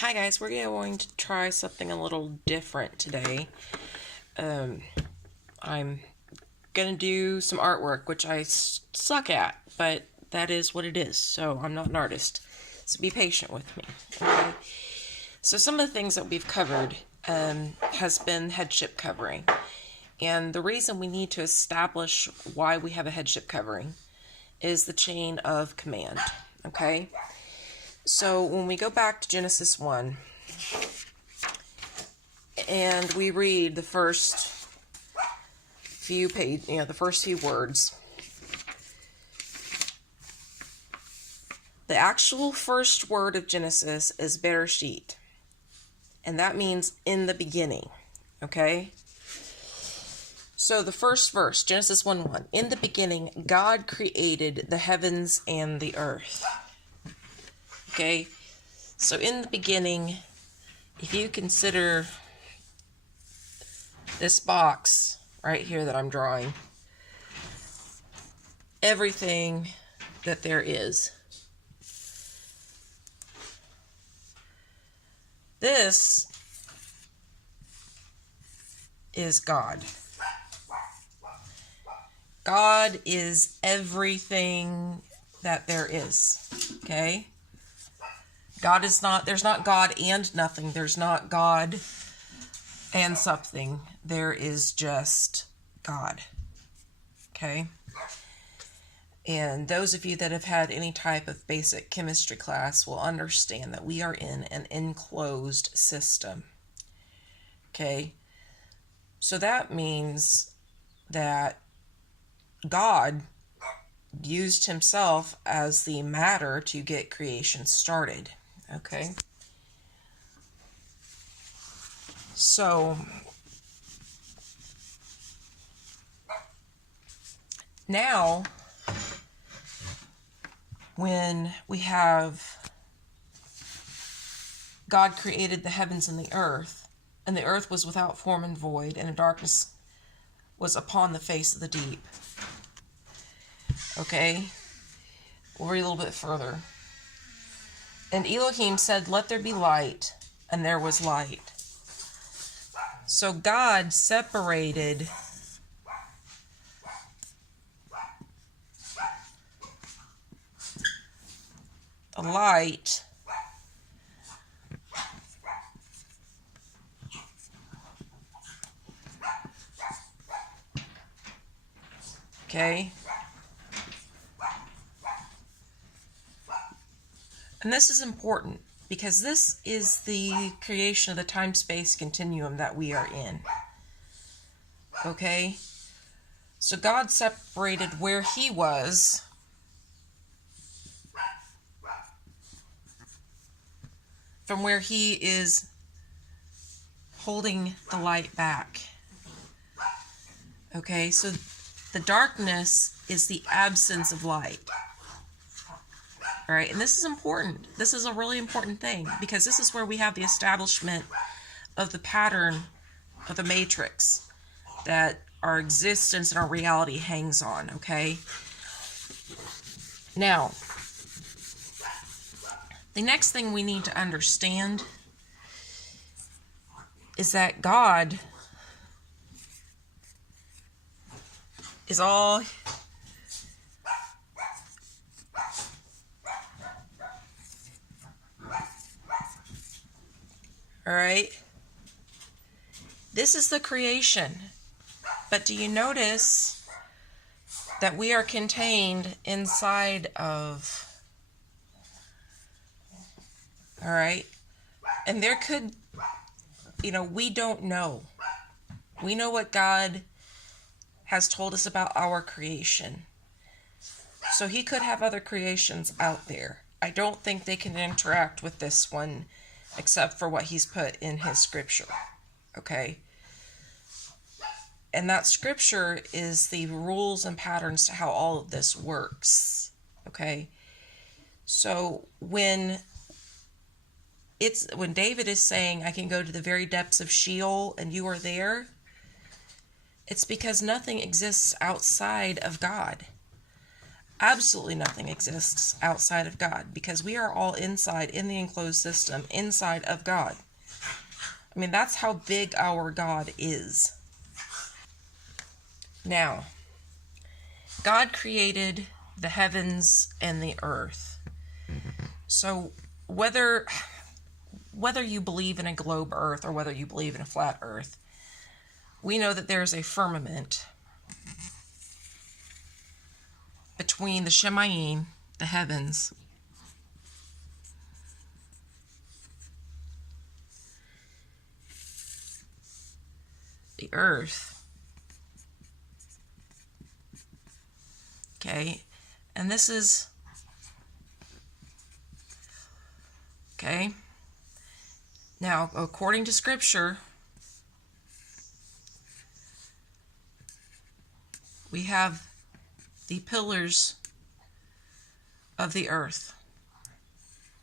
Hi guys, we're going to try something a little different today. I'm going to do some artwork, which I suck at, but that is what it is, so I'm not an artist. So be patient with me, okay? So some of the things that we've covered has been headship covering. And the reason we need to establish why we have a headship covering is the chain of command, okay? So when we go back to Genesis 1 and we read the first few the first few words, the actual first word of Genesis is Bereshit, and that means in the beginning, okay? So the first verse, Genesis 1:1, in the beginning, God created the heavens and the earth. Okay, so in the beginning, if you consider this box right here that I'm drawing, everything that there is, this is God. God is everything that there is, okay? God is not, there's not God and nothing. There's not God and something. There is just God. Okay? And those of you that have had any type of basic chemistry class will understand that we are in an enclosed system. Okay? So that means that God used himself as the matter to get creation started. Okay, so now when we have God created the heavens and the earth was without form and void, and a darkness was upon the face of the deep. Okay, we'll read a little bit further. And Elohim said, "Let there be light," and there was light. So God separated the light okay? And this is important because this is the creation of the time-space continuum that we are in. Okay? So God separated where he was from where he is holding the light back. Okay? So the darkness is the absence of light. All right, and this is important. This is a really important thing because this is where we have the establishment of the pattern of the matrix that our existence and our reality hangs on, okay? Now, the next thing we need to understand is that God is all right? This is the creation. But do you notice that we are contained inside of, all right? And there could, we don't know. We know what God has told us about our creation. So he could have other creations out there. I don't think they can interact with this one except for what he's put in his scripture, okay? And that scripture is the rules and patterns to how all of this works, okay? So when David is saying, I can go to the very depths of Sheol and you are there, it's because nothing exists outside of God. Absolutely nothing exists outside of God, because we are all inside, in the enclosed system, inside of God. I mean, that's how big our God is. Now, God created the heavens and the earth. So whether you believe in a globe earth or whether you believe in a flat earth, we know that there's a firmament between the Shemayim, the heavens, the earth, okay, and this is, okay, now according to scripture, we have the pillars of the earth,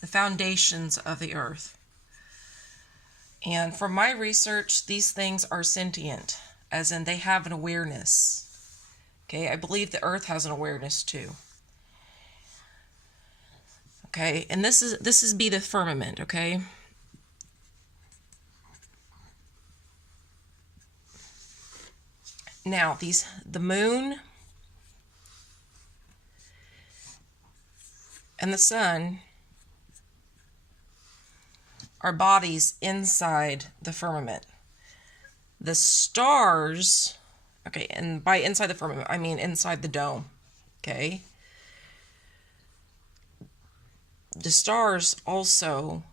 the foundations of the earth. And from my research, these things are sentient, as in they have an awareness. Okay, I believe the earth has an awareness too. Okay, and this is be the firmament, okay? Now, the moon and the sun are bodies inside the firmament. The stars, okay, and by inside the firmament, I mean inside the dome, okay? The stars also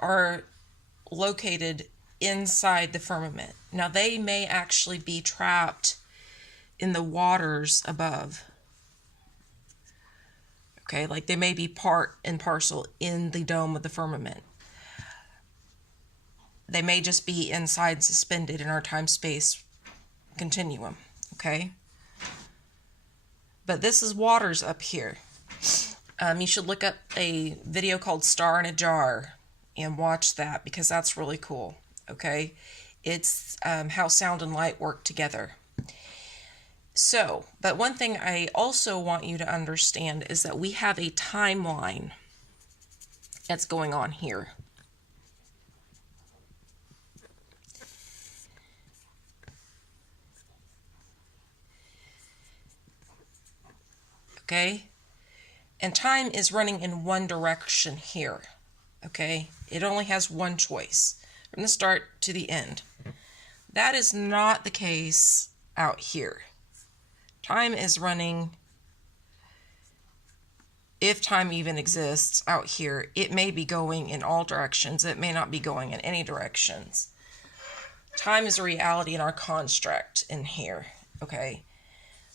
are located inside the firmament. Now, they may actually be trapped in the waters above. Okay, like they may be part and parcel in the dome of the firmament. They may just be inside, suspended in our time-space continuum, okay? But this is waters up here. You should look up a video called Star in a Jar and watch that, because that's really cool, okay? It's how sound and light work together. So, but one thing I also want you to understand is that we have a timeline that's going on here. Okay? And time is running in one direction here. Okay? It only has one choice, from the start to the end. That is not the case out here. Time is running, if time even exists out here, it may be going in all directions. It may not be going in any directions. Time is a reality in our construct in here, okay?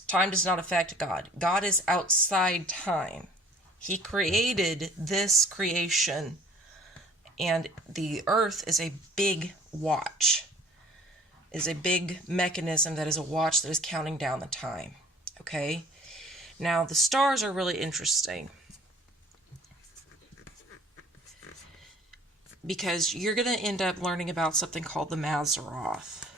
Time does not affect God. God is outside time. He created this creation, and the earth is a big watch, is a big mechanism that is a watch that is counting down the time, okay? Now, the stars are really interesting because you're going to end up learning about something called the Mazzaroth.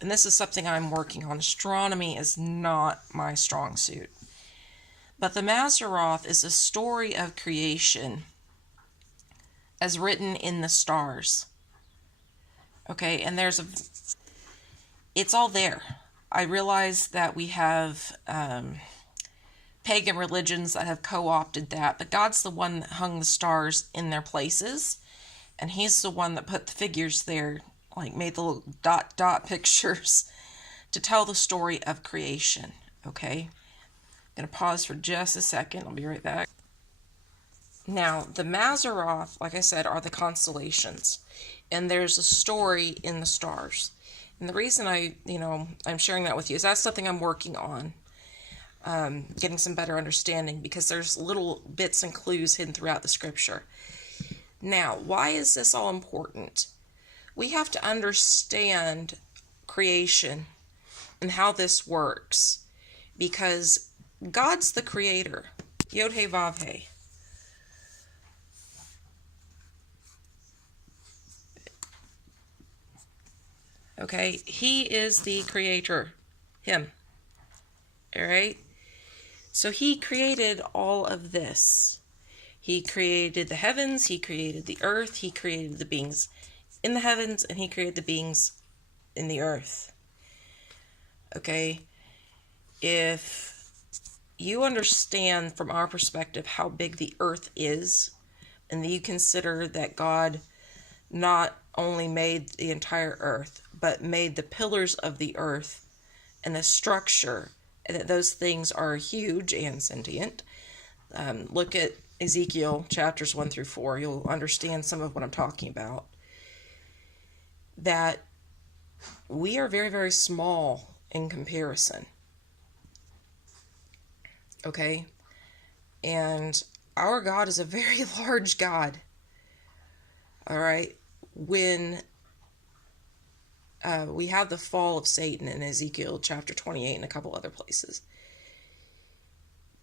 And this is something I'm working on. Astronomy is not my strong suit. But the Mazzaroth is a story of creation as written in the stars. Okay, and it's all there. I realize that we have pagan religions that have co-opted that, but God's the one that hung the stars in their places, and He's the one that put the figures there, like made the little dot pictures to tell the story of creation. Okay, I'm going to pause for just a second. I'll be right back. Now, the Mazzaroth, like I said, are the constellations, and there's a story in the stars. And the reason I'm sharing that with you is that's something I'm working on, getting some better understanding, because there's little bits and clues hidden throughout the scripture. Now, why is this all important? We have to understand creation and how this works, because God's the creator. Yod He Vav He. Okay? He is the creator. Him. All right? So he created all of this. He created the heavens, he created the earth, he created the beings in the heavens, and he created the beings in the earth. Okay? If you understand from our perspective how big the earth is, and you consider that God not only made the entire earth, but made the pillars of the earth and the structure, and that those things are huge and sentient. Look at Ezekiel chapters 1 through 4. You'll understand some of what I'm talking about. That we are very, very small in comparison. Okay? And our God is a very large God. All right? When we have the fall of Satan in Ezekiel chapter 28 and a couple other places,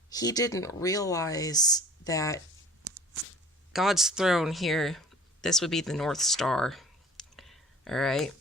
he didn't realize that God's throne here, this would be the North Star. All right?